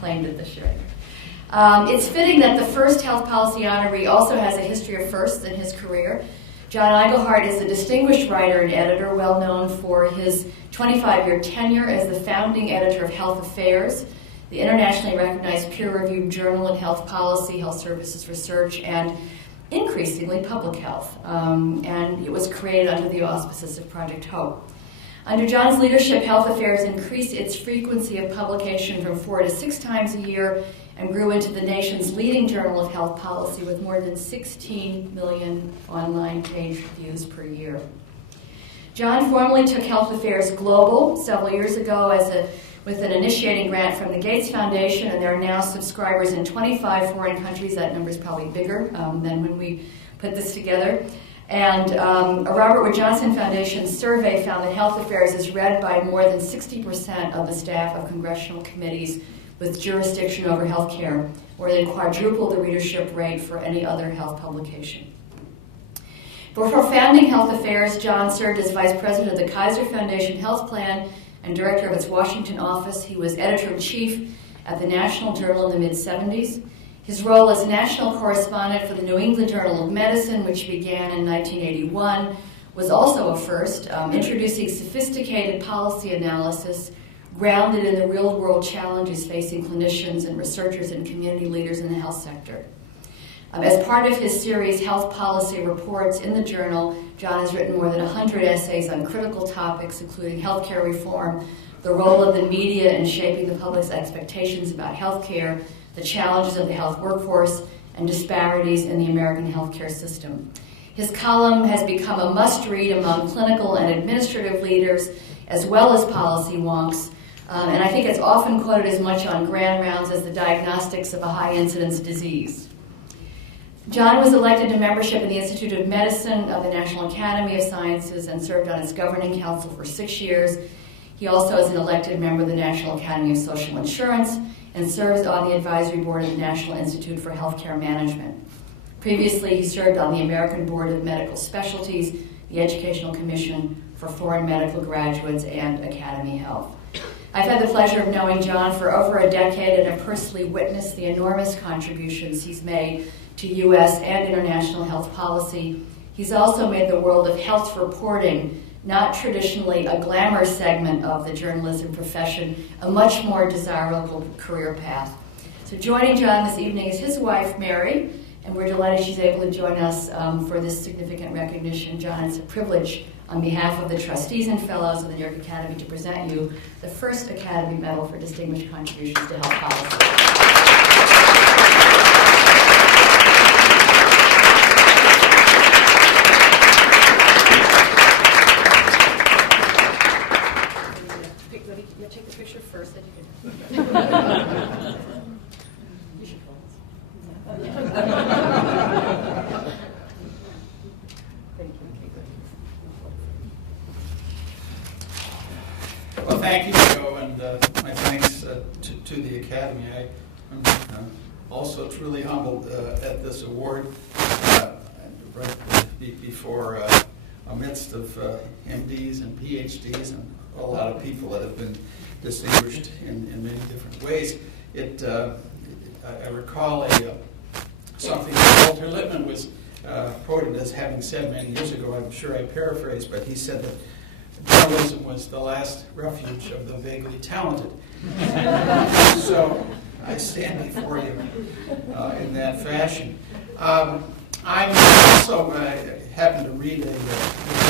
claimed it this year. It's fitting that the first health policy honoree also has a history of firsts in his career. John Iglehart is a distinguished writer and editor, well known for his 25-year tenure as the founding editor of Health Affairs, the internationally recognized peer-reviewed journal in health policy, health services research, and increasingly public health. And it was created under the auspices of Project Hope. Under John's leadership, Health Affairs increased its frequency of publication from 4 to 6 times a year and grew into the nation's leading journal of health policy with more than 16 million online page views per year. John formally took Health Affairs global several years ago with an initiating grant from the Gates Foundation, and there are now subscribers in 25 foreign countries. That number is probably bigger than when we put this together. And a Robert Wood Johnson Foundation survey found that Health Affairs is read by more than 60% of the staff of congressional committees with jurisdiction over health care, more than quadruple the readership rate for any other health publication. Before founding Health Affairs, John served as vice president of the Kaiser Foundation Health Plan and director of its Washington office. He was editor-in-chief at the National Journal in the mid-70s. His role as national correspondent for the New England Journal of Medicine, which began in 1981, was also a first, introducing sophisticated policy analysis grounded in the real-world challenges facing clinicians and researchers and community leaders in the health sector. As part of his series, Health Policy Reports in the Journal, John has written more than 100 essays on critical topics, including healthcare reform, the role of the media in shaping the public's expectations about healthcare, the challenges of the health workforce, and disparities in the American healthcare system. His column has become a must-read among clinical and administrative leaders, as well as policy wonks, and I think it's often quoted as much on grand rounds as the diagnostics of a high-incidence disease. John was elected to membership in the Institute of Medicine of the National Academy of Sciences and served on its governing council for 6 years. He also is an elected member of the National Academy of Social Insurance and serves on the advisory board of the National Institute for Healthcare Management. Previously, he served on the American Board of Medical Specialties, the Educational Commission for Foreign Medical Graduates, and Academy Health. I've had the pleasure of knowing John for over a decade and have personally witnessed the enormous contributions he's made to U.S. and international health policy. He's also made the world of health reporting, not traditionally a glamour segment of the journalism profession, a much more desirable career path. So joining John this evening is his wife, Mary, and we're delighted she's able to join us for this significant recognition. John, it's a privilege on behalf of the trustees and fellows of the New York Academy to present you the first Academy Medal for Distinguished Contributions to Health Policy. Take the picture first, then you can. You should call us. Thank you. Well, thank you, Joe, and my thanks to the Academy. I'm also truly humbled at this award right before a midst of MDs and PhDs and a lot of people that have been distinguished in many different ways. I recall something that Walter Lippmann was quoted as having said many years ago. I'm sure I paraphrase, but he said that journalism was the last refuge of the vaguely talented. So I stand before you in that fashion. I also happened to read a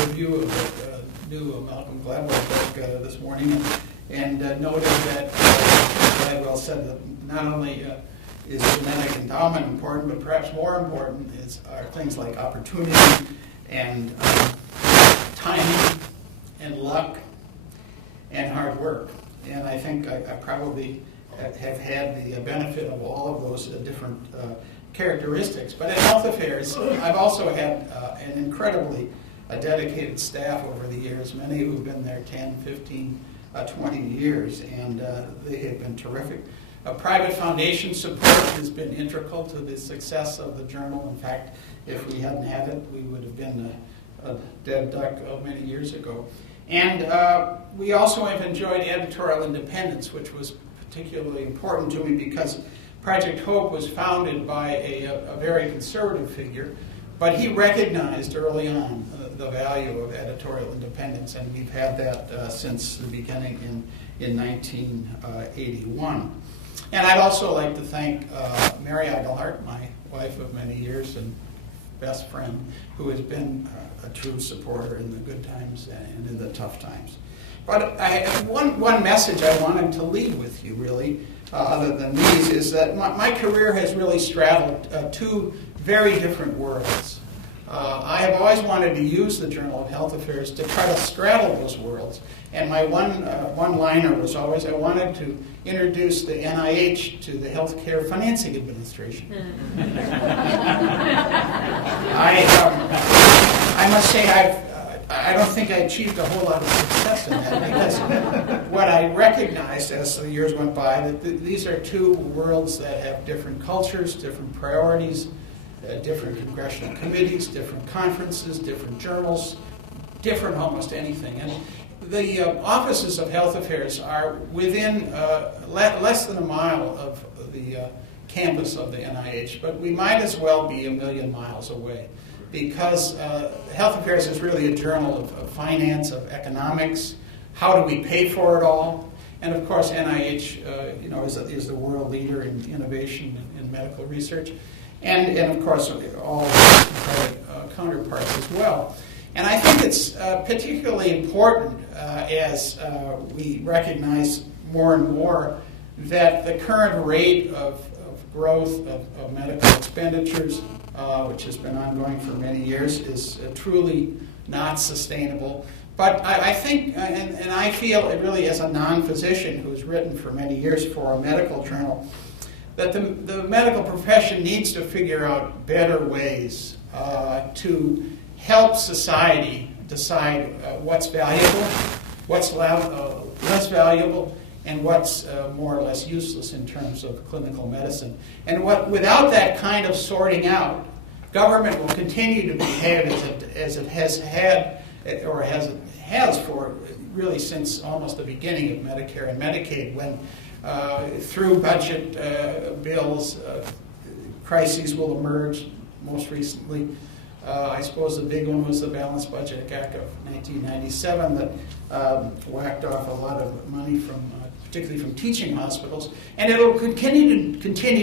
review of the new Malcolm Gladwell book this morning, and noted that Gladwell said that not only is genetic endowment important, but perhaps more important are things like opportunity and timing and luck and hard work. And I think I probably have had the benefit of all of those different characteristics. But in Health Affairs, I've also had an incredibly dedicated staff over the years, many who've been there 10, 15, 20 years, and they have been terrific. Private foundation support has been integral to the success of the journal. In fact, if we hadn't had it, we would have been a dead duck many years ago. And we also have enjoyed editorial independence, which was particularly important to me because Project Hope was founded by a very conservative figure, but he recognized early on the value of editorial independence, and we've had that since the beginning in 1981. And I'd also like to thank Mary Iglehart, my wife of many years and best friend, who has been a true supporter in the good times and in the tough times. But one message I wanted to leave with you, really, other than these, is that my career has really straddled two very different worlds. I have always wanted to use the Journal of Health Affairs to try to straddle those worlds. And my one-liner was always I wanted to introduce the NIH to the Healthcare Financing Administration. I must say I don't think I achieved a whole lot of success in that, because what I recognized as the years went by, that these are two worlds that have different cultures, different priorities, different congressional committees, different conferences, different journals, different almost anything. And the offices of health affairs are within less than a mile of the campus of the NIH, but we might as well be a million miles away, because health affairs is really a journal of finance, of economics. How do we pay for it all? And of course, NIH, is the world leader in innovation in medical research. And of course, all counterparts as well. And I think it's particularly important as we recognize more and more that the current rate of growth of medical expenditures, which has been ongoing for many years, is truly not sustainable. But I think, and I feel it really as a non-physician who's written for many years for a medical journal, that the medical profession needs to figure out better ways to help society decide what's valuable, what's less valuable, and what's more or less useless in terms of clinical medicine. And without that kind of sorting out, government will continue to behave as it has had, or as it has for really since almost the beginning of Medicare and Medicaid, when through budget bills, crises will emerge. Most recently, I suppose the big one was the Balanced Budget Act of 1997 that whacked off a lot of money from, particularly from teaching hospitals, and it will continue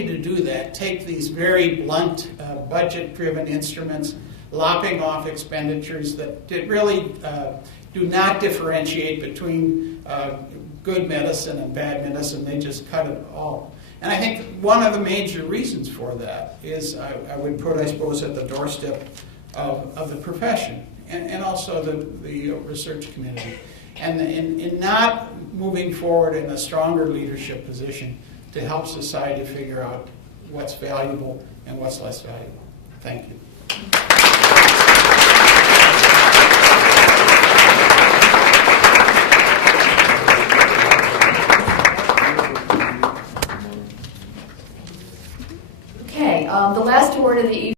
to do that. Take these very blunt, budget-driven instruments, lopping off expenditures that really do not differentiate between good medicine and bad medicine. They just cut it all. And I think one of the major reasons for that is, I would put, I suppose, at the doorstep of the profession and also the research community. And in not moving forward in a stronger leadership position to help society figure out what's valuable and what's less valuable. Thank you.